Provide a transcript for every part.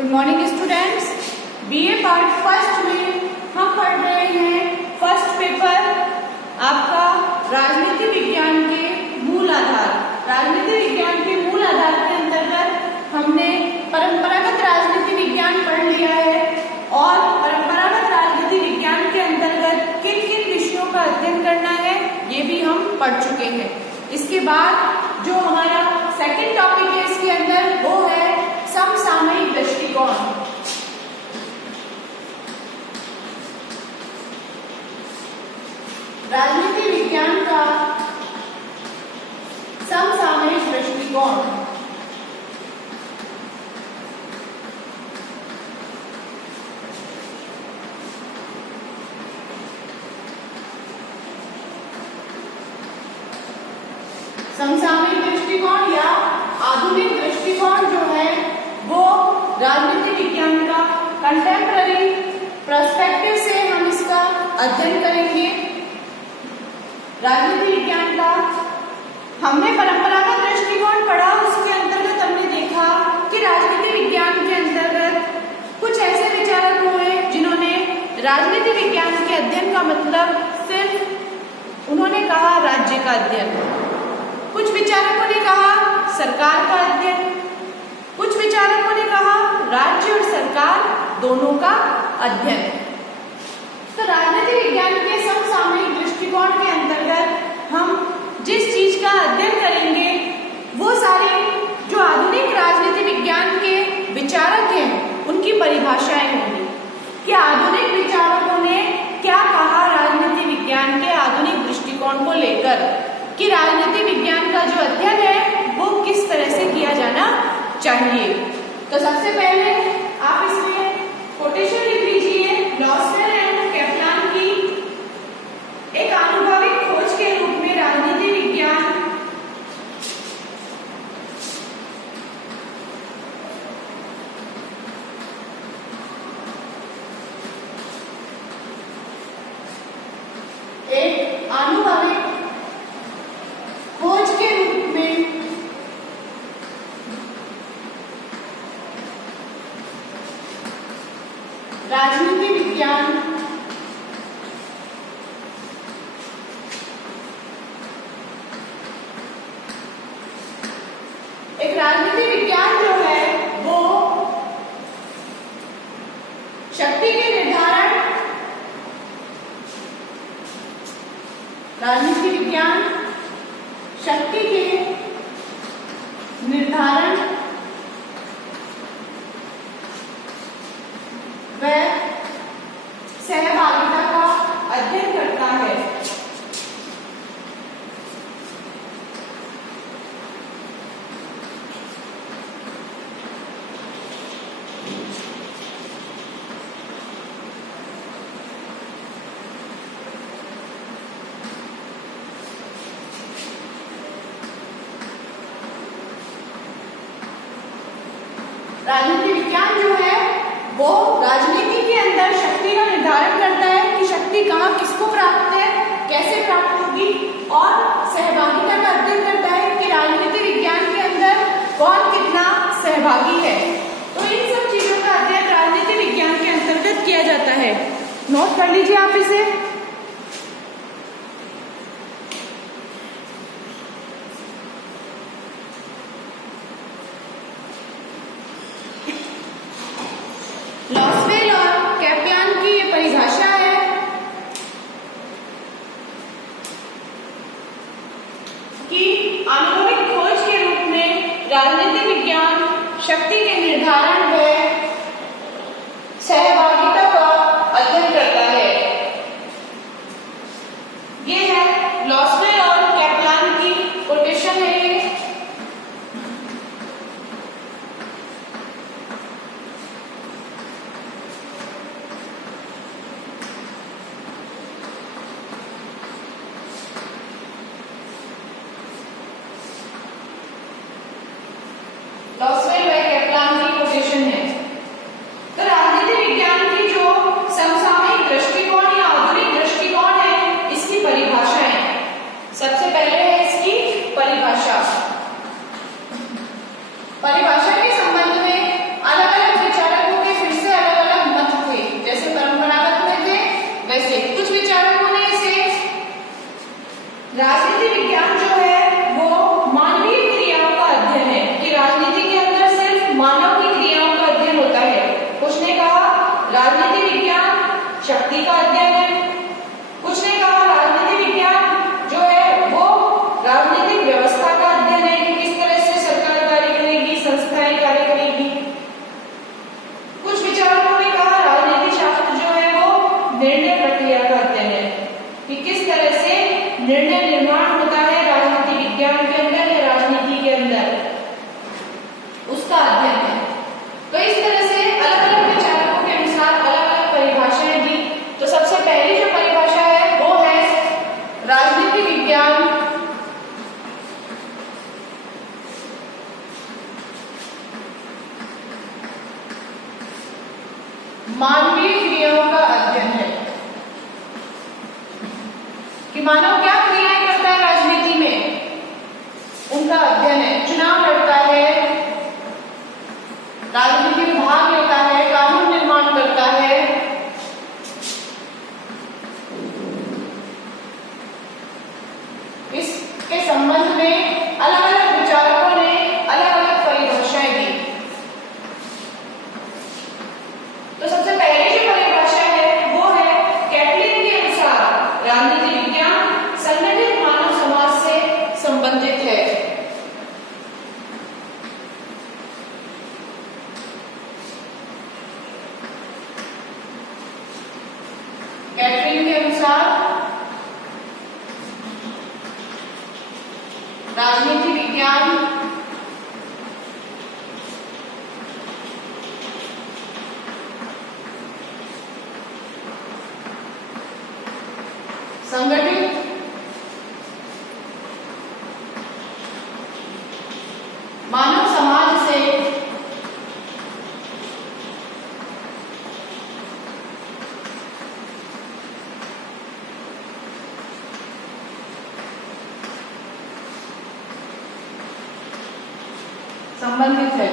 Good morning students. BA part first में हम पढ़ रहे हैं फर्स्ट पेपर आपका राजनीति विज्ञान के मूल आधार। राजनीति विज्ञान के मूल आधार के अंतर्गत हमने परंपरागत राजनीति विज्ञान पढ़ लिया है और परंपरागत राजनीति विज्ञान के अंतर्गत किन किन विषयों का अध्ययन करना है ये भी हम पढ़ चुके हैं। इसके बाद जो हमारा सेकंड टॉपिक है इसके अंदर वो है समसामयिक दृष्टिकोण। राजनीति विज्ञान का समसामयिक दृष्टिकोण। समसामयिक दृष्टिकोण या आधुनिक दृष्टिकोण जो है वो राजनीति विज्ञान का कंटेम्पररी पर्सपेक्टिव से हम इसका अध्ययन करेंगे। राजनीति विज्ञान का हमने परंपरागत दृष्टिकोण पढ़ा, उसके अंतर्गत हमने देखा कि राजनीति विज्ञान के अंतर्गत कुछ ऐसे विचारक हुए जिन्होंने राजनीति विज्ञान के अध्ययन का मतलब सिर्फ उन्होंने कहा राज्य का अध्ययन, कुछ विचारकों ने कहा सरकार का अध्ययन, कुछ विचारकों ने कहा राज्य और सरकार दोनों का अध्ययन। तो राजनीति विज्ञान के समसामयिक दृष्टिकोण के अंतर्गत हम जिस चीज का अध्ययन करेंगे वो सारी जो आधुनिक राजनीति विज्ञान के विचारक हैं उनकी परिभाषाएं होंगी कि आधुनिक विचारकों ने क्या कहा राजनीति विज्ञान के आधुनिक दृष्टिकोण को लेकर, कि राजनीति विज्ञान का जो अध्ययन है वो किस तरह से किया जाना चाहिए। तो सबसे पहले आप इसमें कोटेशन लिख लीजिए। लॉस्वेल एंड कैप्लान की एक आनुभविक खोज के रूप में राजनीति विज्ञान एक आनुभविक खोज के रूप में राजनीति विज्ञान एक राजनीति विज्ञान जो है वो शक्ति के निर्धारण, राजनीति विज्ञान शक्ति के निर्धारण व सहभागिता का अध्ययन करता है। राजनीति विज्ञान जो है वो राजनीति के अंदर शक्ति का निर्धारण करता है कि शक्ति कहाँ किसको प्राप्त है, कैसे प्राप्त होगी, और सहभागिता का अध्ययन करता है कि राजनीति विज्ञान के अंदर कौन कितना सहभागी है। तो इन सब चीजों का अध्ययन राजनीति विज्ञान के अंतर्गत किया जाता है। नोट कर लीजिए आप इसे। लॉस्वेल और कैप्लान की ये परिभाषा है कि आनुभविक खोज के रूप में राजनीति विज्ञान शक्ति के निर्धारण व सहभागिता का अध्ययन करता है। ये है लॉस्वेल और कैप्लान की कोटेशन है। लॉस्वेल व कैप्लान की कोटेशन है। तो राजनीति विज्ञान की जो समसामयिक दृष्टिकोण या आधुनिक दृष्टिकोण है इसकी परिभाषा है। सबसे पहले है इसकी परिभाषा। परिभाषा के संबंध में अलग अलग विचारक मानवीय क्रियाओं का अध्ययन है कि मानव क्या क्रियाएं करता है राजनीति में, उनका अध्ययन है। चुनाव लड़ता है, राजनीति में भाग लेता है, कानून निर्माण करता है, इसके संबंध में अलग अलग विचारकों ने अलग अलग परिभाषाएं दी। तो सबसे पहले जो परिभाषा है वो है कैटलिन के अनुसार राजनीति विज्ञान संगठित मानव समाज से संबंधित है। कैटलिन के अनुसार राजनीति विज्ञान संगठित मानव समाज से संबंधित है।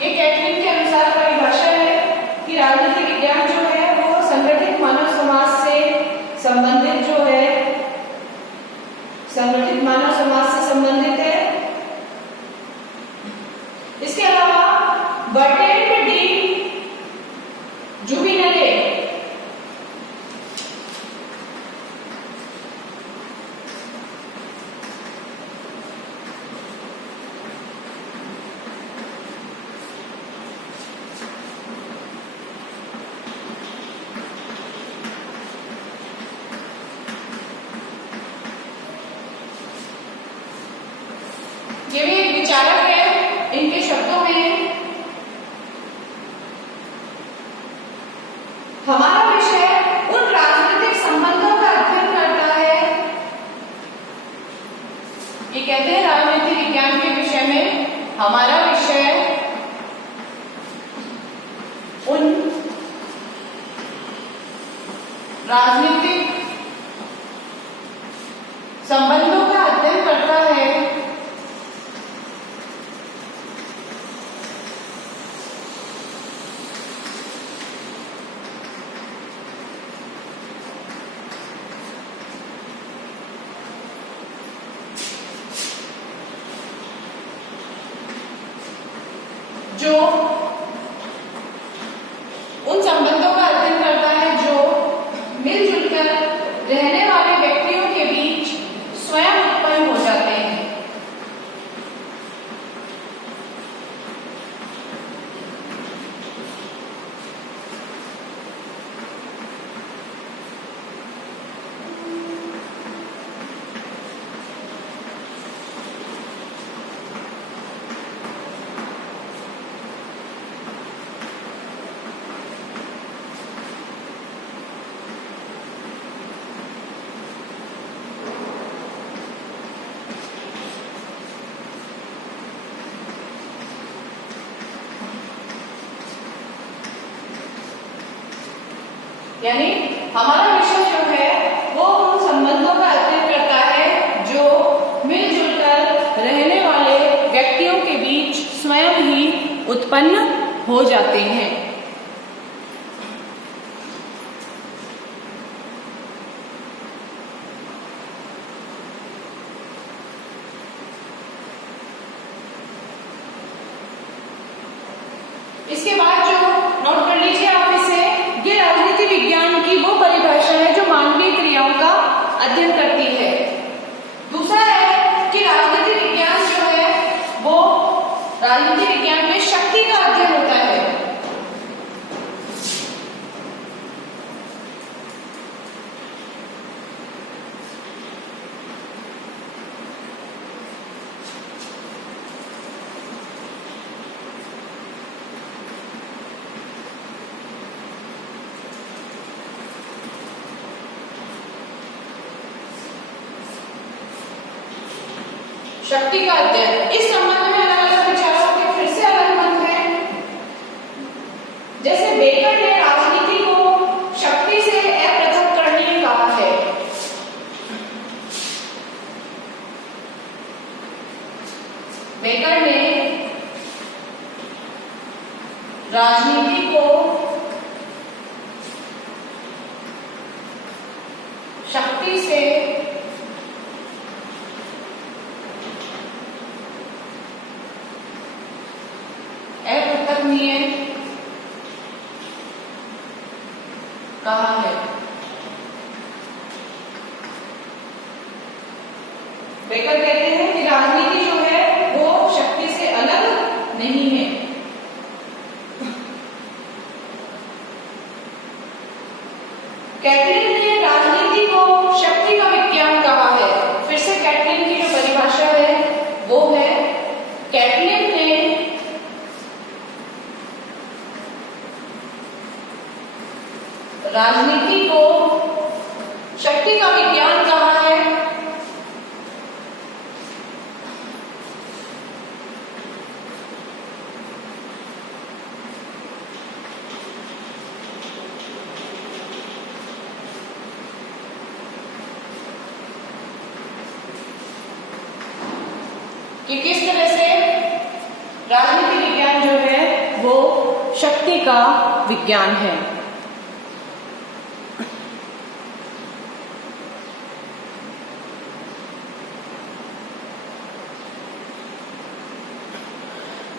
ये कैटलिन के अनुसार परिभाषा है कि राजनीति विज्ञान जो है वो संगठित मानव समाज से संबंधित जो है, संगठित मानव समाज से संबंधित है। इसके अलावा बर्टलेट डी जुबिनले ये भी एक विचारक है। इनके शब्दों में हमारा विषय उन राजनीतिक संबंधों का अध्ययन करता है। ये कहते हैं राजनीति विज्ञान के विषय में हमारा विषय उन राजनीतिक संबंधों का अध्ययन करता है जो उन संबंधों का अध्ययन करता है जो मिलजुल कर रहने वाले व्यक्तियों के बीच स्वयं उत्पन्न हो जाते हैं। यानी हमारा विषय जो है वो उन संबंधों का अध्ययन करता है जो मिलजुल कर रहने वाले व्यक्तियों के बीच स्वयं ही उत्पन्न हो जाते हैं। इसके बाद जो नोट कर लीजिए आप इसे, ये राजनीति विज्ञान की वो परिभाषा है जो मानवीय क्रियाओं का अध्ययन करती है। दूसरा है कि राजनीति विज्ञान जो है वो राजनीति विज्ञान में शक्ति का अध्ययन होता है। शक्ति का अध्ययन, इस संबंध में अलग अलग विचारों बेकर ने राजनीति को शक्ति से अपृथक्करणीय कहा है। बेकर ने राजनीति को शक्ति से अपृथक्करणीय कहा है। बेकर कहते हैं कि राजनीति जो है वो शक्ति से अलग नहीं है। कैटलिन ने राजनीति को शक्ति का विज्ञान कहा है। फिर से कैटलिन की जो परिभाषा है वो है, कैटलिन ने राजनीति को शक्ति का विज्ञान कहा है। कि किस तरह से राजनीति विज्ञान जो है वो शक्ति का विज्ञान है।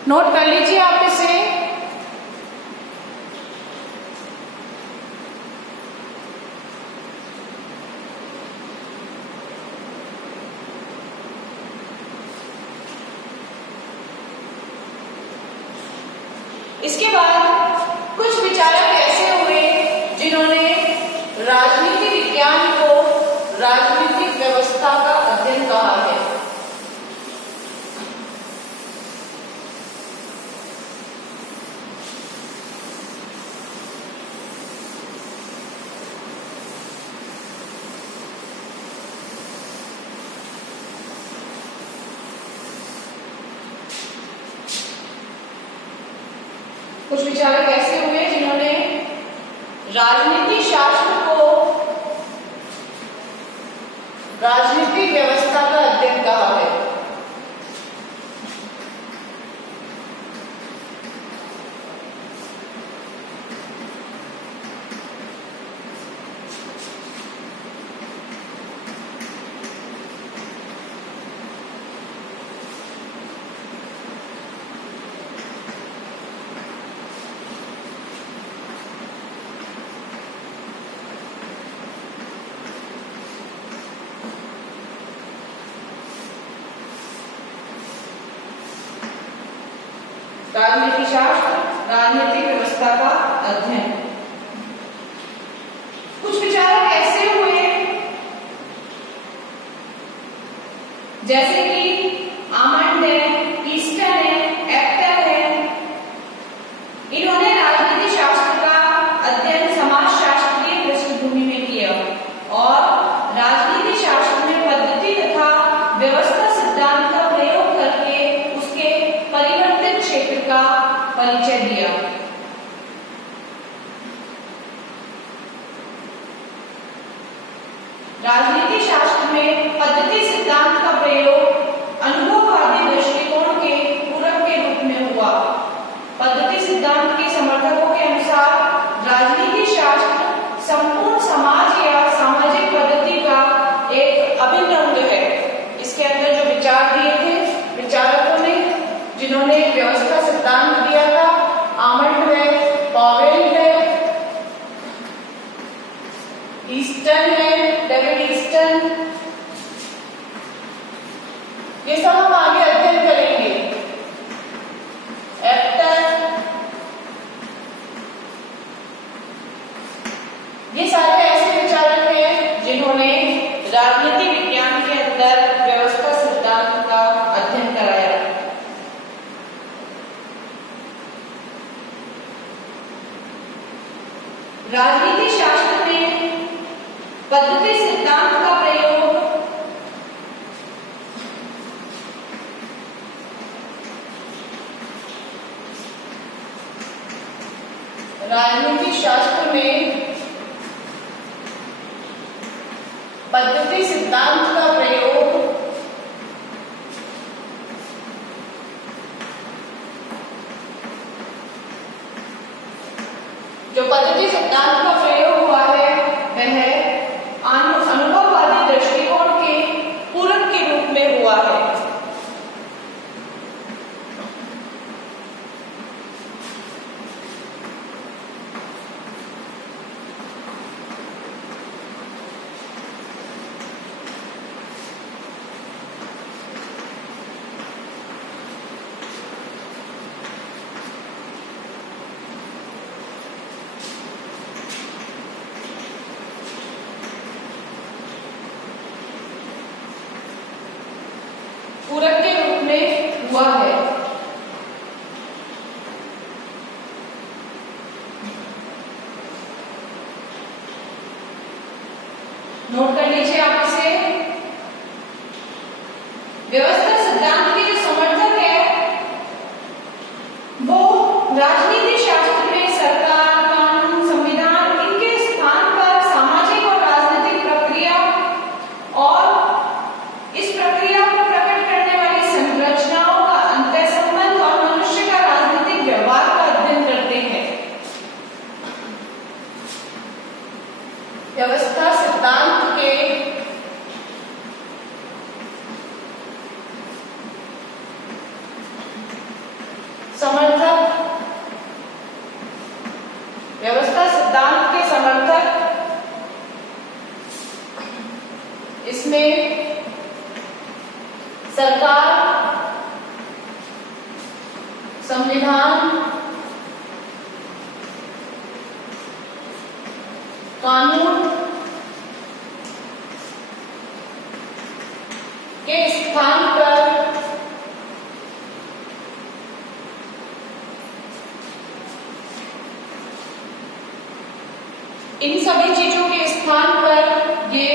नोट कर लीजिए आप इसे। इसके बाद कुछ विचारक ऐसे हुए जिन्होंने राजनीति विज्ञान को राजनीतिक व्यवस्था का अध्ययन कहा है। कुछ विचारक ऐसे हुए जिन्होंने राजनीति शास्त्र को राजनीतिक व्यवस्था का अध्ययन कहा है। राजनीति शास्त्र, राजनीतिक व्यवस्था का अध्ययन। कुछ विचारक ऐसे हुए जैसे कि आमंड है, ईस्टन है, एक्टर है। इन्होंने राजनीति शास्त्र का अध्ययन समाजशास्त्रीय पृष्ठभूमि में किया और राजनीति शास्त्र में पद्धति तथा व्यवस्था सिद्धांत का प्रयोग करके उसके परिवर्तित क्षेत्र का परिचय दिया। राजनीति शास्त्र में पद्धति सिद्धांत का प्रयोग अनुभववादी दृष्टिकोण के पूरक के रूप में हुआ। पद्धति सिद्धांत के समर्थकों के अनुसार राजनीति शास्त्र संपूर्ण समाज या सामाजिक पद्धति का एक अभिन्न अंग है। इसके अंदर जो विचार दिए थे विचारकों ने, जिन्होंने व्यवस्था सिद्धांत दिया था, आमंड है, पॉवेल है, ईस्टन है, डेविड ईस्टन, ये सब हम आगे अध्ययन करेंगे। एप्टर, ये सारे ऐसे विचारक हैं जिन्होंने राजनीति विज्ञान के अंदर व्यवस्था सिद्धांत का अध्ययन कराया। राजनीति शास्त्र में पद्धति सिद्धांत का प्रयोग राजनीति शास्त्र में पद्धति सिद्धांत का प्रयोग जो पद्धति सिद्धांत का प्रयोग हुआ है वह अनुभववादी दृष्टिकोण के पूरक के रूप में हुआ है। पूरक के रूप में हुआ है। नोट कर लीजिए आप इसे। व्यवस्था सिद्धांत के जो समर्थक है वो राजनीति शास्त्र में सरकार, कानून, संविधान इनके स्थान पर सामाजिक और राजनीतिक प्रक्रिया और इस प्रक्रिया को प्रकट करने वाली संरचनाओं का अंतः संबंध और मनुष्य का राजनीतिक व्यवहार का अध्ययन करते हैं। व्यवस्था सिद्धांत के समर्थक, व्यवस्था सिद्धांत के समर्थक इसमें सरकार, संविधान, कानून के स्थान पर इन सभी चीजों के स्थान पर ये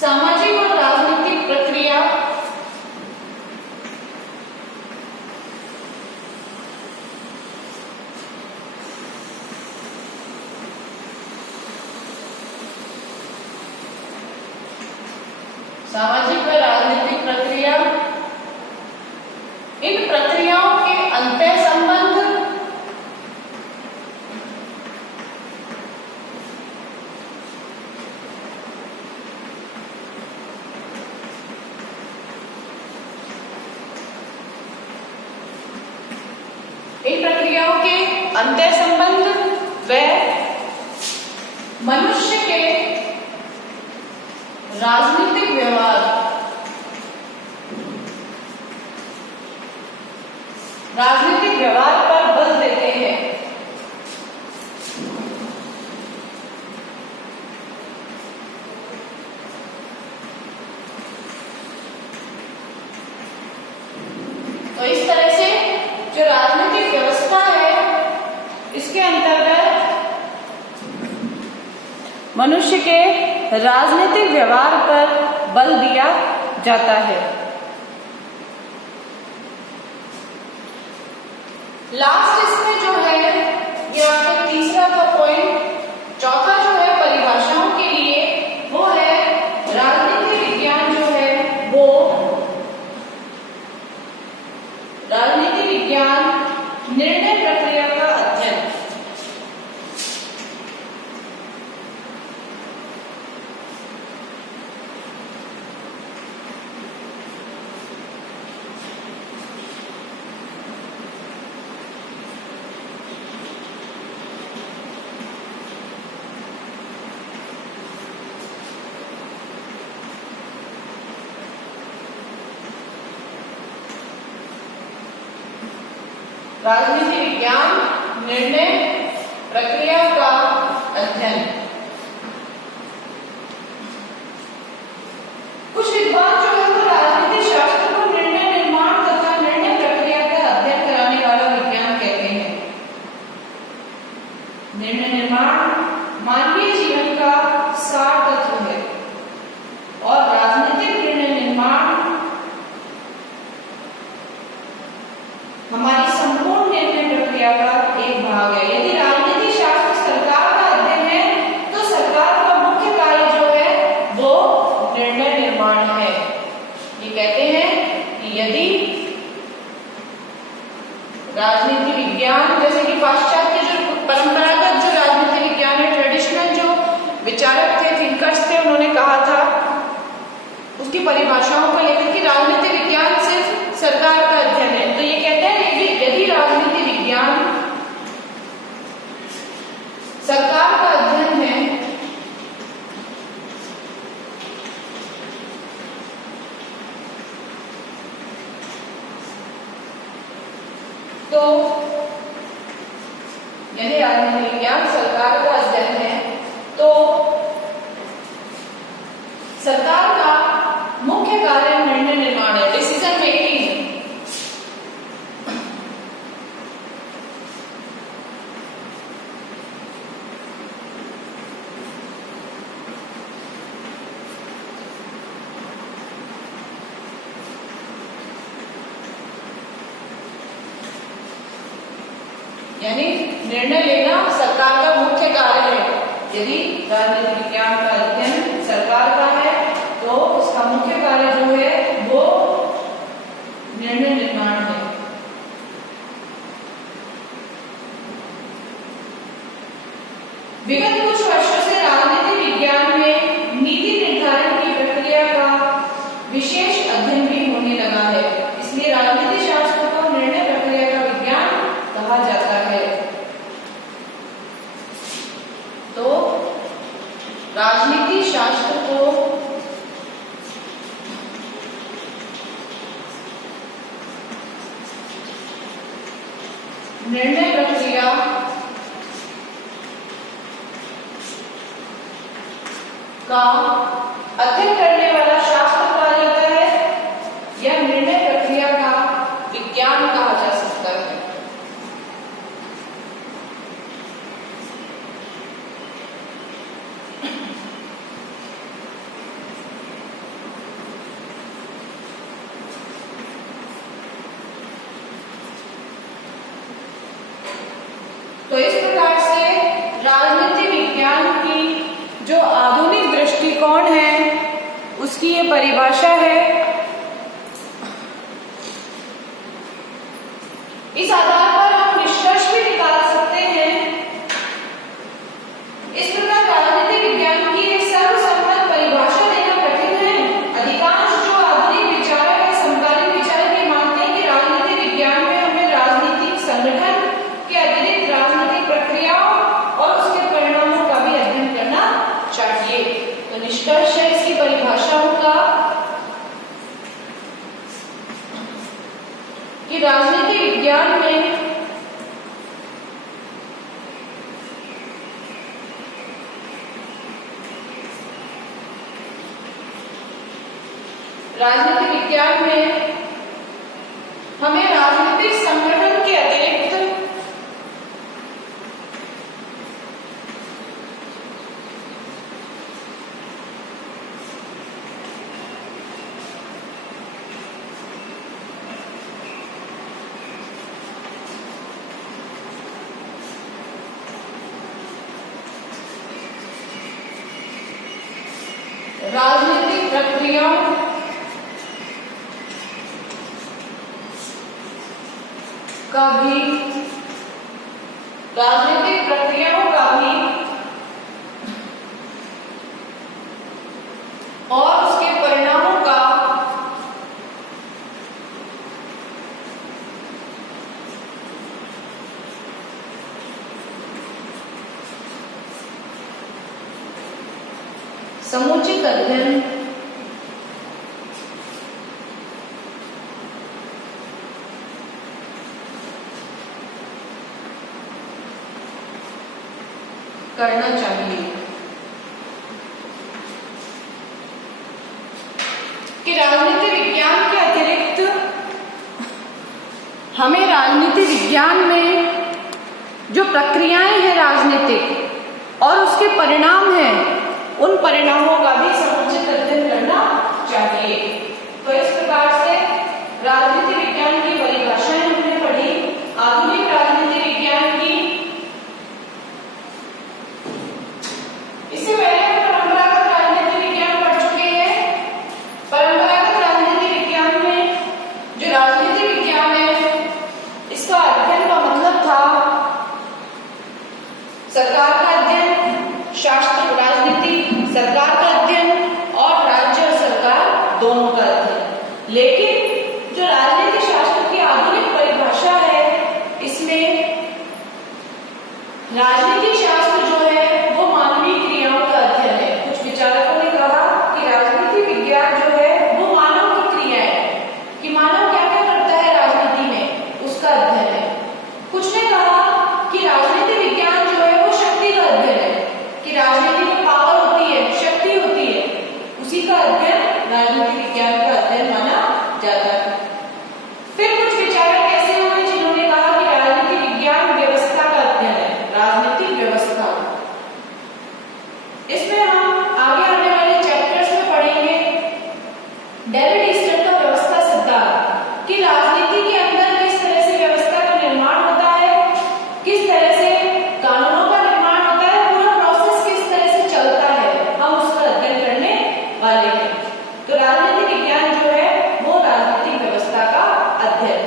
सामाजिक और राजनीतिक प्रक्रिया सामाजिक व राजनीतिक प्रक्रिया, इन प्रक्रियाओं के अंतः संबंध अंतः संबंध व मनुष्य के राजनीतिक व्यवहार, राजनीतिक व्यवहार पर बल देते हैं। तो इस तरह से जो राजनीतिक व्यवस्था है इसके अंतर्गत मनुष्य के राजनीतिक व्यवहार पर बल दिया जाता है। लास्ट इसमें जो है ये आपका तीसरा का पॉइंट, चौथा जो है परिभाषाओं के लिए वो है राजनीति विज्ञान जो है वो राजनीति विज्ञान निर्णय प्रक्रिया का अध्ययन। राजनीति विज्ञान निर्णय प्रक्रिया का अध्ययन। कुछ विद्वान जो है वो राजनीति शास्त्र को निर्णय निर्माण तथा निर्णय प्रक्रिया का अध्ययन कराने वाला विज्ञान कहते हैं। निर्णय निर्माण मानवीय जीवन का सार तत्व है और राजनीतिक निर्णय निर्माण हमारी संपूर्ण निर्णय प्रक्रिया का एक भाग है। यदि राजनीति निर्माण है। ये कहते हैं कि यदि राजनीति विज्ञान, जैसे कि पाश्चात्य जो परंपरागत जो राजनीति विज्ञान है, ट्रेडिशनल जो विचारक थे, थिंकर्स थे, उन्होंने कहा था उसकी परिभाषाओं को लेकर कि राजनीति विज्ञान सिर्फ सरकार का अध्ययन है। तो ये कहते हैं कि यदि राजनीति विज्ञान सरकार का अध्ययन है तो यदि राजनीति विज्ञान सरकार का अध्ययन है तो सरकार का मुख्य कार्य निर्णय निर्माण है, डिसीजन मेकिंग। यानी निर्णय लेना सरकार का मुख्य कार्य है। यदि राजनीति विज्ञान का अध्ययन सरकार का है तो उसका मुख्य कार्य जो है वो निर्णय निर्माण है। विगत कुछ वर्षों से राजनीति विज्ञान में नीति निर्धारण की प्रक्रिया का विशेष अध्ययन भी होने लगा है, इसलिए राजनीति शास्त्र को निर्णय प्रक्रिया का विज्ञान कहा जाता है। तो राजनीति शास्त्र को निर्णय प्रक्रिया का अध्ययन करने वाला शास्त्र कहा जाता है या निर्णय प्रक्रिया का विज्ञान कहा जा सकता है। तो इस प्रकार से राजनीति विज्ञान की जो आधुनिक दृष्टिकोण है उसकी ये परिभाषा है। इस आधार पर हम निष्कर्ष भी निकाल सकते हैं। इस प्रकार राजनीति विज्ञान की एक सर्वसम्मत परिभाषा देना कठिन है। अधिकांश जो आधुनिक विचारक है, समकालीन विचारक ये मानते हैं कि राजनीति विज्ञान में हमें राजनीतिक संगठन के अतिरिक्त राजनीतिक प्रक्रियाओं और उसके परिणामों का भी अध्ययन करना चाहिए। तो निष्कर्ष है इसकी परिभाषाओं का कि राजनीति विज्ञान में हमें राजनीतिक संगठन के अतिरिक्त राजनीतिक प्रक्रियाओं का भी और उसके परिणामों का समुचित अध्ययन करना चाहिए कि राजनीति विज्ञान के अतिरिक्त हमें राजनीति विज्ञान में जो प्रक्रियाएं हैं राजनीतिक और उसके परिणाम हैं उन परिणामों का भी समुचित अध्ययन करना चाहिए। तो इस प्रकार से राजनीति विज्ञान की परिभाषाएं हमने पढ़ी। आधुनिक राजनीति विज्ञान की इससे पहले हम परंपरागत राजनीति विज्ञान पढ़ चुके हैं। दोनों का अध्ययन। लेकिन जो राजनीति शास्त्र की आधुनिक परिभाषा है, इसमें राजनीति शास्त्र जो है वो मानवीय क्रियाओं का अध्ययन है। कुछ विचारकों ने कहा कि राजनीति विज्ञान जो है वो मानव की क्रिया है, कि मानव क्या क्या करता है राजनीति में, उसका अध्ययन है। कुछ ने कहा कि राजनीति विज्ञान जो है वो शक्ति का अध्ययन है, कि राजनीति में पावर होती है, शक्ति होती है, उसी का अध्ययन राजनीति विज्ञान का अध्ययन माना जाता है। फिर कुछ विचारक ऐसे हुए जिन्होंने कहा कि राजनीति विज्ञान व्यवस्था का अध्ययन है, राजनीतिक व्यवस्था। इसमें हम आगे आने वाले चैप्टर्स में पढ़ेंगे डेविड ईस्टर का व्यवस्था सिद्धांत, कि राजनीति के अंदर किस तरह से व्यवस्था का निर्माण होता है, किस तरह से कानूनों का निर्माण होता है, पूरा प्रोसेस किस तरह से चलता है, हम उसका अध्ययन करने वाले हैं। तो राजनीति विज्ञान जो है वो राजनीतिक व्यवस्था का अध्ययन।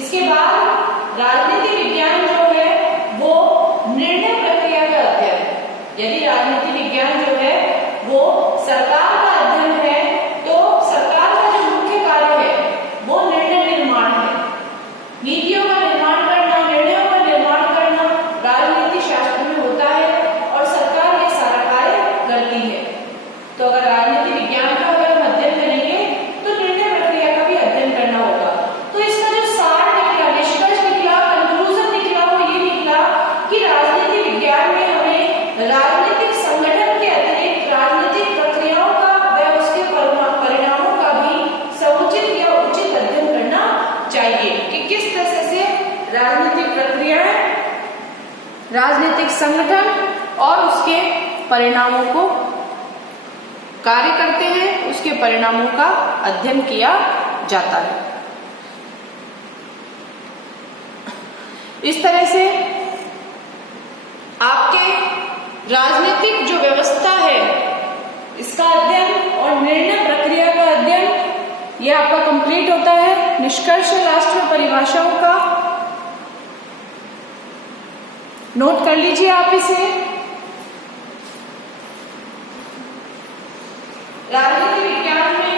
इसके बाद राजनीति विज्ञान जो है वो निर्णय प्रक्रिया का अध्ययन। यदि राजनीति विज्ञान जो है वो सरकार का अध्ययन है, तो सरकार का जो मुख्य कार्य है वो निर्णय निर्माण है, नीतियों का निर्माण करना, निर्णयों का निर्माण करना राजनीति शास्त्र में होता है, और सरकार ये सारा कार्य करती है। तो अगर राजनीति विज्ञान का अगर हम अध्ययन करेंगे तो निर्णय प्रक्रिया का भी अध्ययन करना होगा। तो इसका जो सार निकला, निष्कर्ष निकला, कंक्लूजन निकला, वो ये निकला कि राजनीति विज्ञान में हमें राजनीतिक संगठन के अतिरिक्त राजनीतिक प्रक्रियाओं का व उसके परिणामों का भी समुचित या उचित अध्ययन करना चाहिए, कि किस तरह से राजनीतिक प्रक्रियाएं, राजनीतिक संगठन और उसके परिणामों को कार्य करते हैं, उसके परिणामों का अध्ययन किया जाता है। इस तरह से आपके राजनीतिक जो व्यवस्था है इसका अध्ययन और निर्णय प्रक्रिया का अध्ययन यह आपका कंप्लीट होता है। निष्कर्ष लास्ट में परिभाषाओं का नोट कर लीजिए आप इसे। राजनीति विज्ञान में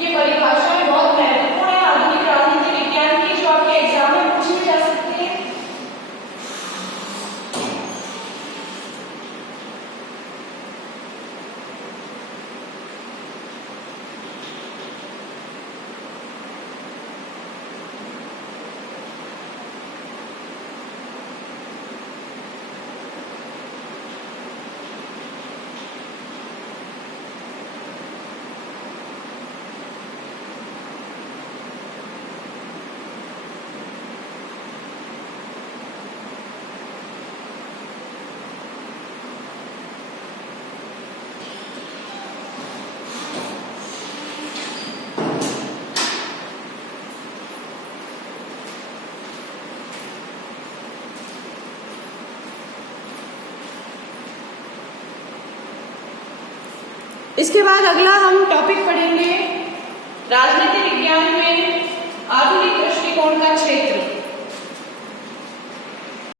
ये परिभाषाएं बहुत महत्वपूर्ण है आधुनिक राजनीति विज्ञान की, जो आपके एग्जाम में पूछी जा सकती है। इसके बाद अगला हम टॉपिक पढ़ेंगे राजनीति विज्ञान में आधुनिक